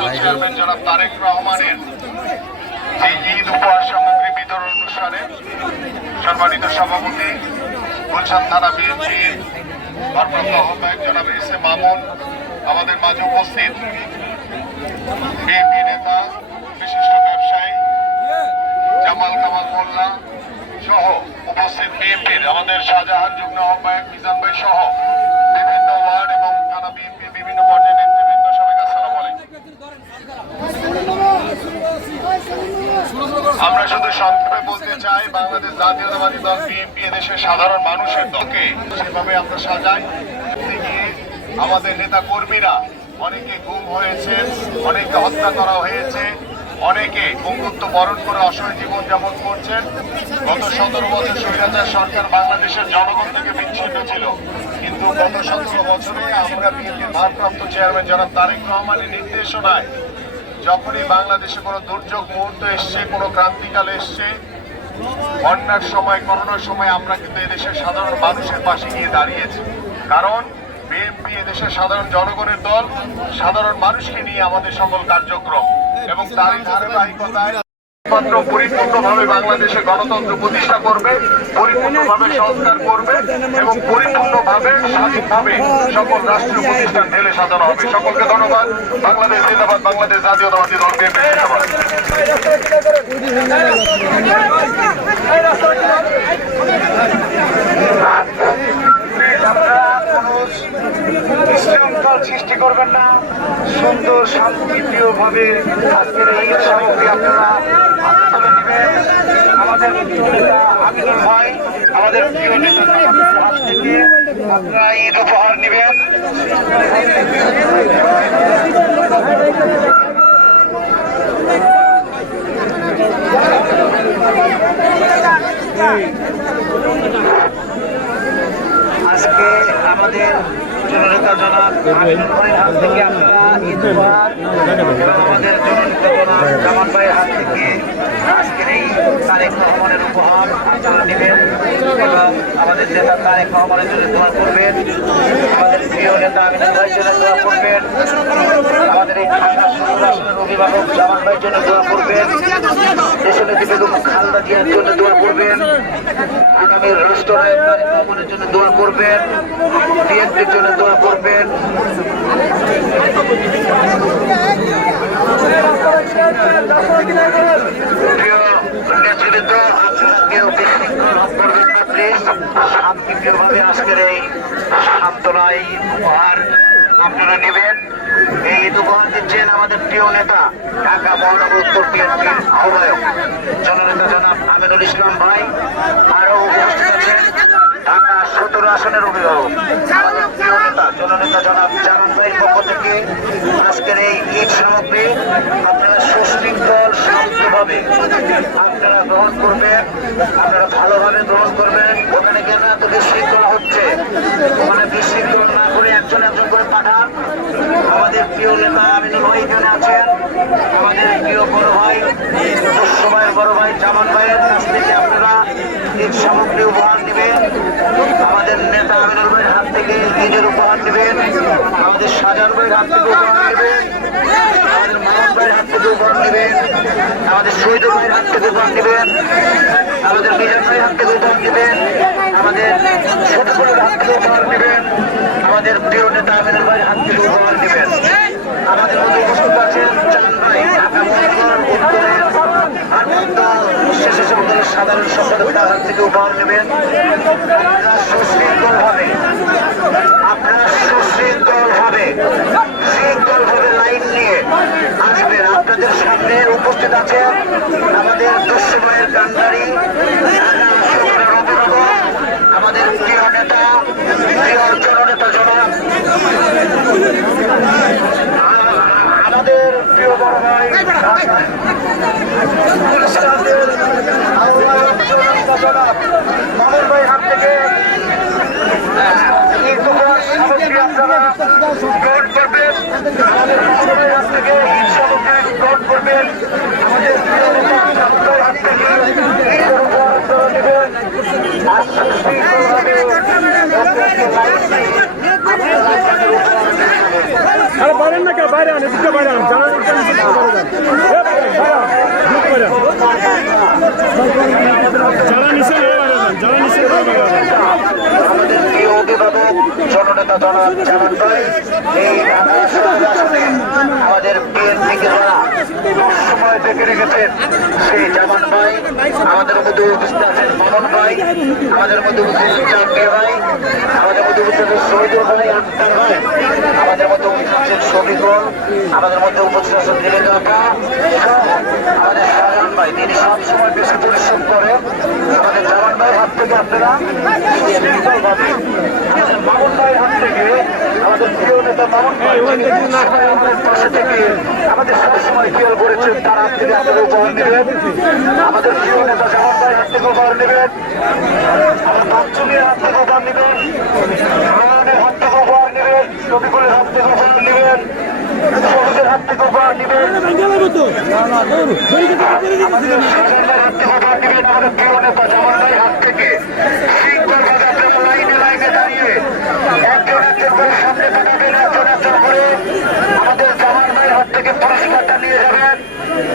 Chairman জনাব তারেক রহমানের এই ঈদ উপহার সামগ্রী বিতরণ অনুষ্ঠানে সম্মানিত সভাপতি গুলশান থানা বিএনপির ভারপ্রাপ্ত আহ্বায়ক জনাব এস এ মামুন আমাদের মাঝে উপস্থিত, বিএনপি নেতা বিশিষ্ট ব্যবসায়ী জামাল কামাল মোল্লা সহ উপস্থিত বিএনপির আমাদের শাহজাহান যুগ্ম আহ্বায়ক মিজান ভাই সহ বিভিন্ন ওয়ার্ড এবং থানা বিএনপির বিভিন্ন পর্যায়ের নেতৃবৃন্দ সবাইকে আসসালামু আলাইকুম। আমরা শুধু সংক্ষেপে বলতে চাই, বাংলাদেশ জাতীয়তাবাদী দল বিএনপি এদেশের সাধারণ মানুষের দলকে সেভাবে আমরা সাজাই গিয়ে আমাদের নেতা কর্মীরা অনেকে গুম হয়েছে, অনেকে হত্যা করা হয়েছে, অনেকে বঙ্গুত্ব বরণ করে অসহায় জীবনযাপন করছেন। গত 17 বছর স্বৈরাচার সরকার বাংলাদেশের জনগণ থেকে বিচ্ছিন্ন ছিল, কিন্তু গত 17 বছরে আমরা বিএনপির ভারপ্রাপ্ত চেয়ারম্যান জনাব তারেক রহমানের নির্দেশনায় যখনই বাংলাদেশে কোনো দুর্যোগ মুহূর্ত এসছে, কোনো ক্রান্তিকাল এসছে, বন্যার সময়, করোনার সময় আমরা কিন্তু এদেশের সাধারণ মানুষের পাশে গিয়ে দাঁড়িয়েছি। কারণ বিএনপি এদেশের সাধারণ জনগণের দল, সাধারণ মানুষকে নিয়ে আমাদের সকল কার্যক্রম, এবং তারই ধারাবাহিকতায় পরিপূর্ণভাবে বাংলাদেশে গণতন্ত্র প্রতিষ্ঠা করবে, পরিপূর্ণভাবে সংস্কার করবে এবং পরিপূর্ণভাবে স্বাধীনভাবে সকল রাষ্ট্রীয় প্রতিষ্ঠান ঢেলে সাজানো হবে। সকলকে ধন্যবাদ। বাংলাদেশ জিন্দাবাদ, বাংলাদেশ জাতীয়তাবাদী দল বিএনপি জিন্দাবাদ। সৃষ্টি করবেন না, সুন্দর শান্তিপ্রিয় ভাবে আজকের এই সামগ্রী আপনারা তুলে নেবেন। আমাদের আমিনুল ভাই, আমাদের প্রিয় নেতা থেকে আপনারা ঈদ উপহার নেবেন। আজকে আমাদের জননেতা জনাব আমিনুল ভাইয়ের হাত থেকে আপনারা ঈদ উপহার এবং আমাদের জননেতা জনাব জামান ভাইয়ের হাত থেকে আজকের এই তারেক রহমানের উপহার আপনারা নেবেন এবং আমাদের নেতা তারেক রহমানের জন্য দোয়া করবেন, আমাদের প্রিয় নেতা আমিনুল ভাইয়ের জন্য দোয়া করবেন, আমাদের এই ঢাকা সদর আসনের অভিভাবক জামান ভাইয়ের জন্য দোয়া করবেন, দেশনেত্রী বেগম খালেদা জিয়ার জন্য দোয়া করবেন, আগামী রাষ্ট্রনায়ক তারেক রহমানের জন্য দোয়া করবেন, বিএনপির জন্য দোয়া করবেন। নেতৃবৃন্দ, আপনারা কেউ বিশৃঙ্খল করবেন না প্লিজ, শান্তিপ্রিয়ভাবে আজকের এই সান্ত্বনায় উপহার আপনারা নেবেন। এই ঈদ উপহার দিচ্ছেন আমাদের প্রিয় নেতা ঢাকা মহানগর উত্তর বিএনপির আহ্বায়ক জননেতা জনাব আমিনুল ইসলাম ভাই, আরো উপস্থিত আছেন ঢাকা 17 আসনের অভিভাবক আমাদের প্রিয় নেতা জননেতা জনাব জামান ভাইয়ের পক্ষ থেকে আজকের এই ঈদ সামগ্রী আপনারা সুশৃঙ্খল শান্তভাবে আপনারা গ্রহণ করবেন, আপনারা ভালোভাবে গ্রহণ করবেন। ওখানে কেন এত বিশৃঙ্খল হচ্ছে, ওখানে বিশৃঙ্খল না করে একজন একজন করে পাঠান। আমাদের প্রিয় নেতা আমিনুল ভাই এখানে আছেন, আমাদের প্রিয় বড় ভাই, সময়ের বড় ভাই জামান ভাইয়ের কাছ থেকে আপনারা ঈদ সামগ্রী উপহার নেবেন। আমাদের নেতা আমিনুল ভাইয়ের হাত থেকে ঈদের উপহার নেবেন, আমাদের শাহজাহান ভাইয়ের হাত থেকে উপহার নেবেন, আমাদের মামুন ভাইয়ের হাত থেকে উপহার নেবেন, আমাদের শহীদুল ভাইয়ের হাত থেকে উপহার নেবেন, আমাদের মিজান ভাইয়ের হাত থেকে উপহার নেবেন, আমাদের ছোটগুলোর হাত থেকে উপহার নেবেন, আমাদের প্রিয় নেতা আমিনুল ভাইয়ের হাত থেকে উপহার নেবেন। আমাদের মধ্যে উপস্থিত আছেন চান ভাই, ঢাকা মহানগর উত্তরের সাধারণ সম্পাদক, তার হাত থেকে উপহার নেবেন। আপনারা সুশৃঙ্খলভাবে শৃঙ্খলভাবে লাইন নিয়ে আসবেন। আপনাদের সামনে উপস্থিত আছেন আমাদের দুঃসময়ের কান্ডারি অভিভাবক, আমাদের প্রিয় নেতা, প্রিয় জননেতা জনাব আমাদের প্রিয় বড় ভাই মামুন ভাই হাত থেকে ঈদ উপহার সামগ্রী আপনারা গ্রহণ করবেন, আমাদের মামুন ভাই হাত থেকে ঈদ সামগ্রী গ্রহণ করবেন, আমাদের প্রিয় নেতা হাত থেকে ঈদের উপহার আপনারা নেবেন। আর সুশৃঙ্খলভাবে আরে বাইরে না কে বাইরে আনে দিকে বাইরে আন যারা যারা নিচে যারা নিচে আমাদের প্রিয় অভিভাবক জননেতা জনাব জামান ভাই এই আমাদের বিএনপিকে যারা সময় দেখে রেখেছেন সেই জামান ভাই আমাদের মধ্যে উপস্থিত আছেন মামুন ভাই, আমাদের মধ্যে উপস্থিত জাকির ভাই, আমাদের মধ্যে উপস্থিত শহীদুল ভাই, আক্তার ভাই, আমাদের মধ্যে উপস্থিত আছেন শফিকুল, আমাদের মধ্যে উপস্থিত আছেন দিলীপ আপা, আমাদের শাহজাহান ভাই, তিনি সবসময় বেশি পরিশ্রম করে। আমাদের জামান ভাইয়ের হাত থেকে আপনারা আমাদের মামুন ভাইয়ের হাত থেকে আমাদের প্রিয় নেতা মামুন ভাই পাশে থেকে আমাদের সবসময় খেয়াল করেছেন, তার হাত থেকে আপনারা উপহার নেবেন। আমাদের প্রিয় নেতা জামান ভাইয়ের হাত থেকে উপহার নেবেন, আমার পঞ্চমীর হাত থেকে উপহার নেবেন, রয়নের হাত থেকে উপহার নেবেন, শফিকুলের হাত থেকে উপহার নেবেন, শহীদের হাত থেকে উপহার নেবেন, আমাদের শাহজাহানের হাত থেকে উপহার নেবেন। আমাদের প্রিয় নেতা জামান ভাইয়ের হাত থেকে শৃঙ্খলভাবে আপনারা লাইনে লাইনে দাঁড়িয়ে একজন একজন করে সামনে পাঠাবেন, একজন একজন করে আমাদের জামান ভাইয়ের হাত থেকে পুরস্কারটা নিয়ে যাবেন,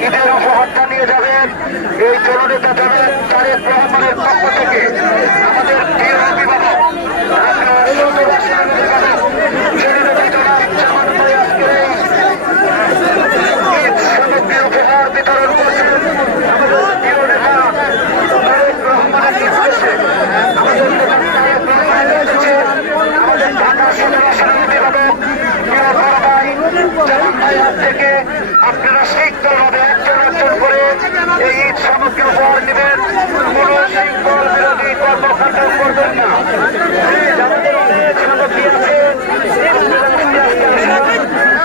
ঈদের উপহারটা নিয়ে যাবেন। এই জননেতা যাবেন তারেক রহমানের পক্ষ থেকে আমাদের প্রিয় অভিভাবক জননেতা জনাব জামান ভাই আজকের এই ঈদ সামগ্রী উপহার বিতরণ করছেন। আমাদের প্রিয় নেতা তারেক রহমানের নির্দেশে আমাদের নেতা তারেক রহমানের নির্দেশে আমাদের ঢাকা সদর আসনের অভিভাবক প্রিয় বড় ভাই জামান ভাই হাত থেকে আপনারা শৃঙ্খলভাবে একজন একজন করে এই ঈদ সামগ্রী উপহার নেবেন। কোন শৃঙ্খল বিরোধী কর্মকাণ্ড করবেন না। আমাদের অনেক সামগ্রী আছে,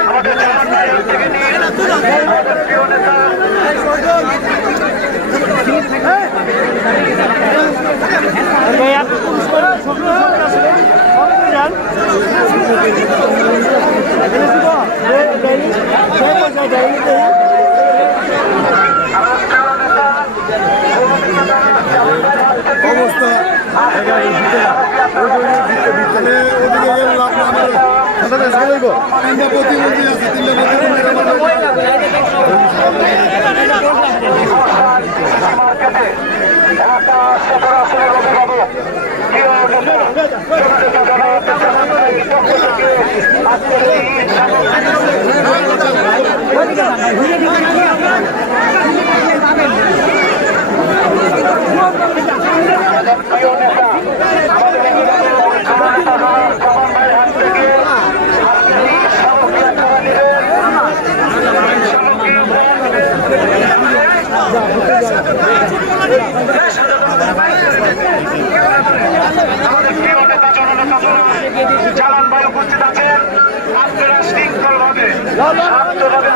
আমাদের জামান ভাই হাত থেকে নিন। আমাদের প্রিয় নেতা অবস্থা তিনটা প্রতিবন্ধী আছে, তিনটা মার্কেটে ঢাকা সদর আসনের অভিভাবক প্রিয় নেতা জননেতা জনাব জামান ভাইয়ের পক্ষ থেকে আজকের এই ঈদ আমাদের প্রিয় নেতা আমাদের জননেতা জনাব জামান ভাইয়ের হাত থেকে আজকের ঈদ সামগ্রী আপনারা নেবেন। সামগ্রী উপহার নেবেন। আমাদের প্রিয় নেতা জননেতা জামান ভাই উপস্থিত আছেন, আপনারা শৃঙ্খলভাবে শান্তভাবে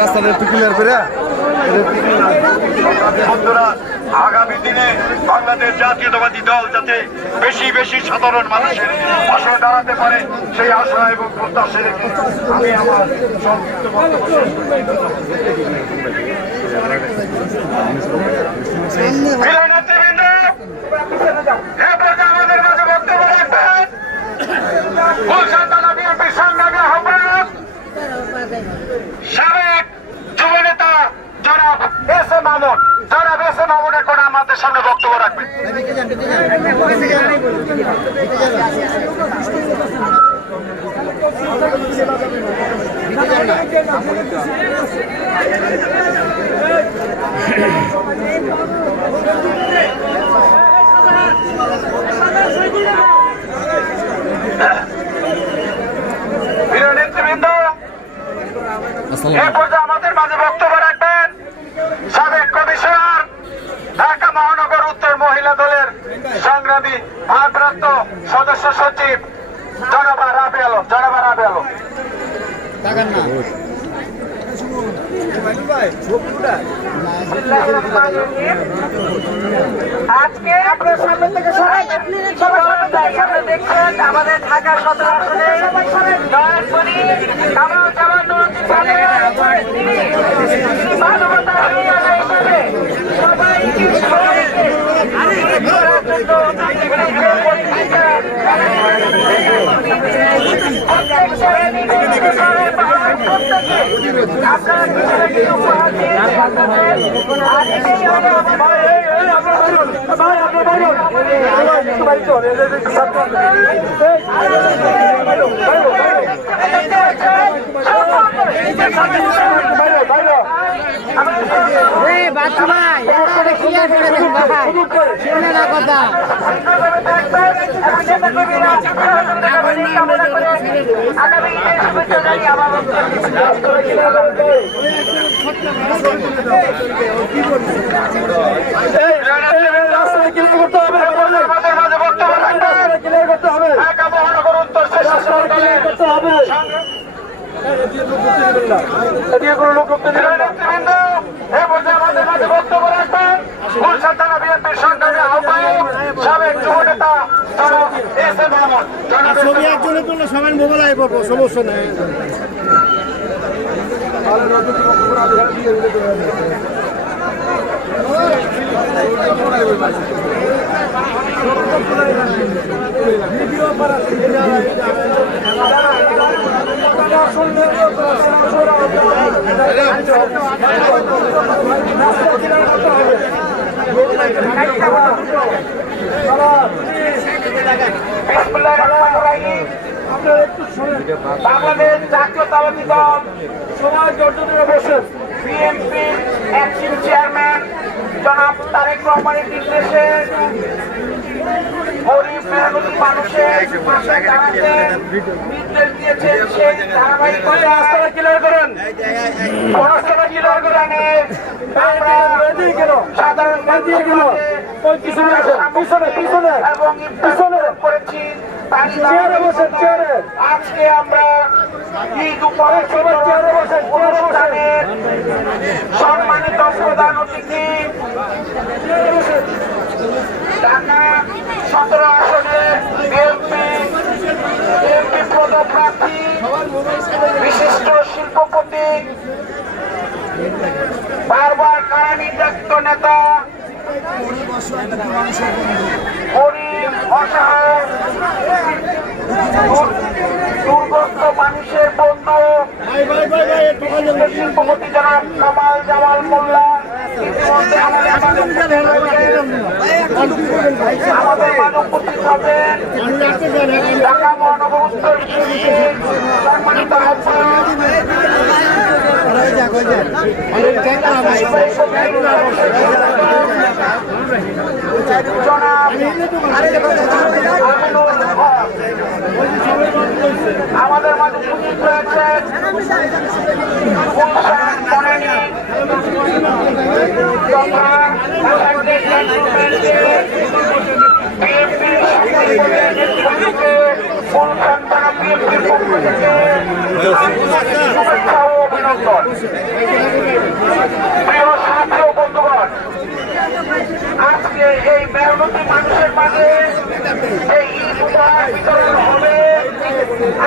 রাস্তাটা একটু ক্লিয়ার করে বন্ধুরা, আগামী দিনে বাংলাদেশ জাতীয়তাবাদী দল যাতে বেশি বেশি সাধারণ মানুষের পাশে দাঁড়াতে পারে সেই আশা এবং প্রত্যাশা রেখে আমি আমার সংক্ষিপ্ত বক্তব্য শেষ আমাদের মাঝে বক্তব্য রাখবেন গুলশান থানা বিএনপির সংগ্রামী আহ্বায়ক আপনাদের সামনে বক্তব্য রাখবেন। প্রিয় নেতৃবৃন্দ, এই পর্যায়ে আমাদের মাঝে বক্তব্য রাখবেন সাবেক কমিশনার, ঢাকা মহানগর উত্তর মহিলা দলের সংগ্রামী ভারপ্রাপ্ত সদস্য সচিব জনাবা রাবে আলম। আজকে আপনার সামনে থেকে সামনে দেখছেন আমাদের ঢাকা সদর আসনে নয়নমণি কামাল জামান মানবতা হিসাবে সবাইকে ছবি একজনের জন্য সবাই মোবাইল পড়বো, সমস্যা নেই। বাংলাদেশ জাতীয়তাবাদী দল সমাজ জোটে বসে বিএনপি অ্যাকটিভ চেয়ারম্যান জনাব তারেক রহমানের নির্দেশে গরিব মেহনতি মানুষের পাশে দাঁড়াতে নির্দেশ দিয়েছেন। সেই ধারাবাহিকতা রাস্তাটা ক্লিয়ার করেন, রাস্তাটা ক্লিয়ার করেন। আমরা সাধারণ এবং পিছনে করেছি। আজকে আমরা ঈদ অনুষ্ঠানের সম্মানিত প্রধান অতিথি ঢাকা 17 আসনের বিএনপি পদপ্রার্থী বিশিষ্ট শিল্পপতি, বারবার কারা নির্যাতিত নেতা, গরিব অসহায় দুর্গত মানুষের বন্ধু শিল্পপতি জনাব কামাল জামাল মোল্লা ইতিমধ্যে আমাদের মাঝে উপস্থিত হবেন। ঢাকা মহানগর উত্তর সম্মানিত আমাদের মাঝে উপস্থিত রয়েছেন অভিনন্দন। প্রিয় সাথী ও বন্ধুগণ, আজকে এই মেহনতি মানুষের মাঝে এই ঈদ উপহার বিতরণ হবে।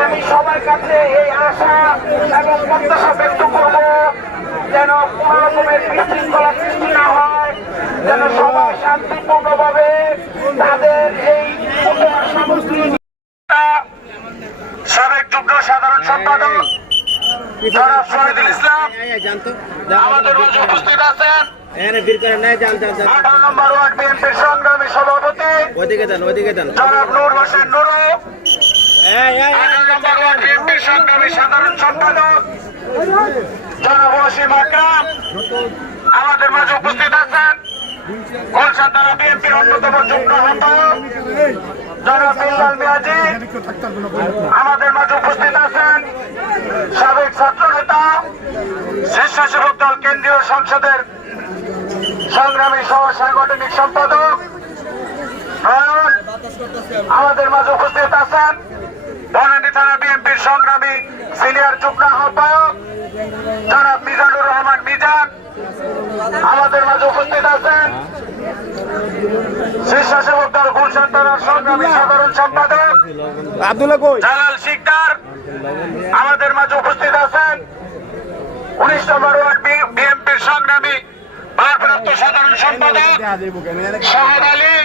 আমি সবার কাছে এই আশা এবং প্রত্যাশা ব্যক্ত করব যেন কোন রকমের বিশৃঙ্খলা সৃষ্টি না হয়, যেন সবাই শান্তিপূর্ণভাবে তাদের এই উপহার সামগ্রী। সাবেক যুগ্ম সাধারণ সম্পাদক জনাব শহীদুল ইসলাম আমাদের মাঝে উপস্থিত আছেন। 18 নম্বর ওয়ার্ড বিএনপির সংগ্রামী সভাপতি জনাব নূর হোসেন নুরু, 18 নম্বর ওয়ার্ড বিএনপির সংগ্রামী সাধারণ সম্পাদক জনাব ওয়াসিম আকরাম আমাদের মাঝে উপস্থিত আছেন। গুলশান থানা বিএনপির অন্যতম যুগ্ম আহ্বায়ক জনাব বিল্লাল মিয়াজি আমাদের মাঝে উপস্থিত আছেন। সাবেক ছাত্র নেতা স্বেচ্ছাসেবক দল কেন্দ্রীয় সংসদের সংগ্রামী সহ সাংগঠনিক সম্পাদক নয়ন আমাদের মাঝে উপস্থিত আছেন। বনানী থানা বিএনপির সংগ্রামী সিনিয়র যুগ্ম আহ্বায়ক জনাব মিজানুর রহমান মিজান আমাদের মাঝে উপস্থিত আছেন। স্বেচ্ছাসেবক দল গুলশান থানার সংগ্রামী সাধারণ সম্পাদক জালাল শিকদার আমাদের মাঝে উপস্থিত আছেন। 19 নম্বর ওয়ার্ড বিএনপির সংগ্রামী ভারপ্রাপ্ত সাধারণ সম্পাদক শাহেদ আলী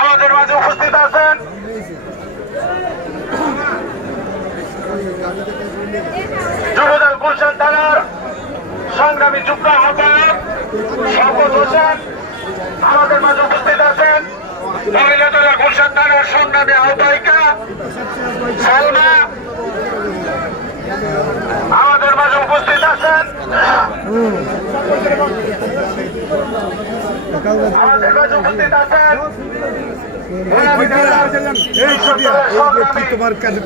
আমাদের মাঝে উপস্থিত আছেন। যুবদল গুলশান থানার সংগ্রামী যুগ্ম আহ্বায়ক শওকত হোসেন আমাদের মাঝে উপস্থিত আছেন। মহিলা দলের গুলশান থানার সংগ্রামী আহ্বায়িকা সালমা আমাদের মাঝে উপস্থিত আছেন। আমাদের মাঝে উপস্থিত আছেন তোমার কাছে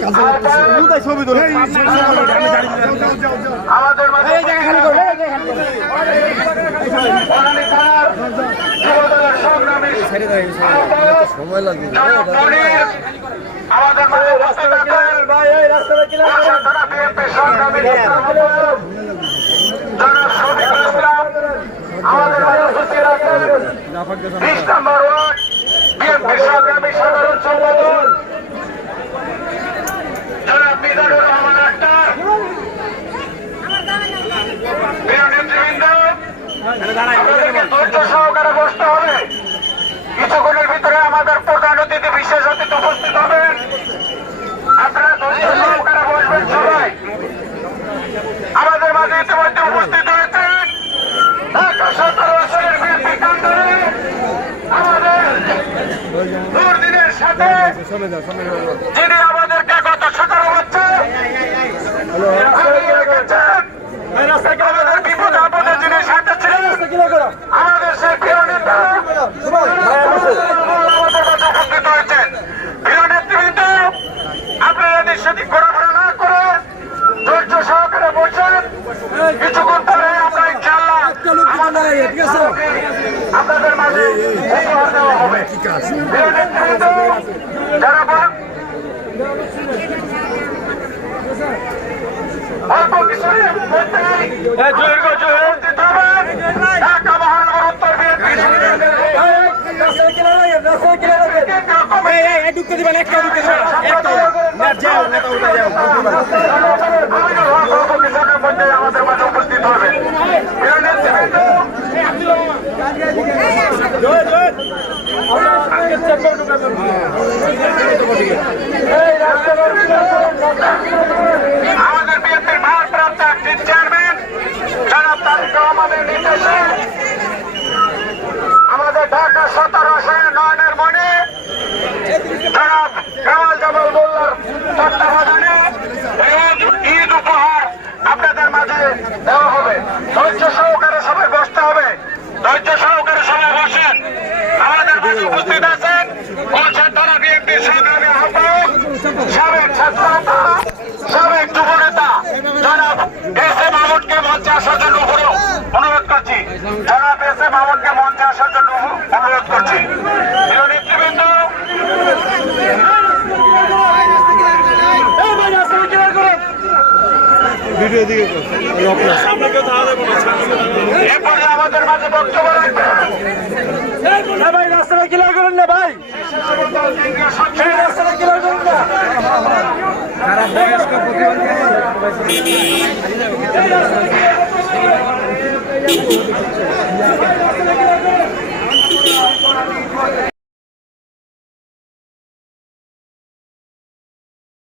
ছবি আমাদের মাঝে সংগ্রামী সময় লাগবে আমাদের মাঝে উপস্থিত আছেন থানা বিএনপির সংগ্রামী জনাব শফিকুল ইসলাম আমাদের মাঝে উপস্থিত আছেন। 20 নম্বর ওয়ার্ড বিএনপির সংগ্রামী সাধারণ সম্পাদক জনাব মিজানুর রহমান আক্তার, প্রিয় নেতৃবৃন্দ আমাদেরকে ধৈর্য সহকারে বসতে হবে। কিছুক্ষণের ভিতরে আমাদের প্রধান অতিথি বিশেষ অতিথি উপস্থিত হবেন। আপনারা ধৈর্য সহকারে বসবেন সবাই। আমাদের মাঝে ইতিমধ্যে উপস্থিত হয়েছেন ঢাকা 17 আসনের বিএনপি কাণ্ডারি আমাদের নূরদিনের সাথে যিনি আমাদেরকে গত 17 বছর আগিয়ে রেখেছেন। আমাদের বিপদ আপদে যিনি সাথে ছিলেন আমাদের সেই প্রিয় নেতা আমাদের কাছে উপস্থিত হয়েছেন। প্রিয় নেতৃবৃন্দ আপনারা এদের সাথে ঘোরাফেরা না করে ধৈর্য সহকারে বসেন। কিছুক্ষণ পরে আমরা ইনশাআল্লাহ আপনাদের মাঝে উপহার দেওয়া হবে। প্রিয় নেতৃবৃন্দ যারা অল্প কিছুর মধ্যেই উপস্থিত হবেন ঢাকা মহানগর উত্তর বিএনপি আমাদের মাঝে উপস্থিত হবে। আমাদের বিএনপির ভারপ্রাপ্ত অ্যাক্টিভ চেয়ারম্যান জনাব তারেক রহমানের নির্দেশে আমাদের ঢাকা 17 আসনের নয়নের মনে জনাব কামাল জামাল মোল্লার তত্ত্বাবধানে ঈদ উপহার আপনাদের মাঝে দেওয়া হবে। ধৈর্য সহকারে সবাই বসতে হবে। ধৈর্য সহকারে সবাই বসেন। আমাদের মাঝে উপস্থিত আছেন গুলশান থানা বিএনপির সংগ্রামী আহ্বায়ক সাবেক ছাত্র নেতা সাবেক যুব নেতা জনাব এস এ মামুনকে মঞ্চে আসার জন্য অনুরোধ করছি। জনাব এস এ মামুনকে মঞ্চে আসার জন্য অনুরোধ করছি। প্রিয় নেতৃবৃন্দ ভিডিও দিকে এরপরে আমাদের মাঝে বক্তব্য রাখবেন ভাই রাস্তাটা ক্লিয়ার করেন না ভাই, রাস্তাটা ক্লিয়ার করেন না।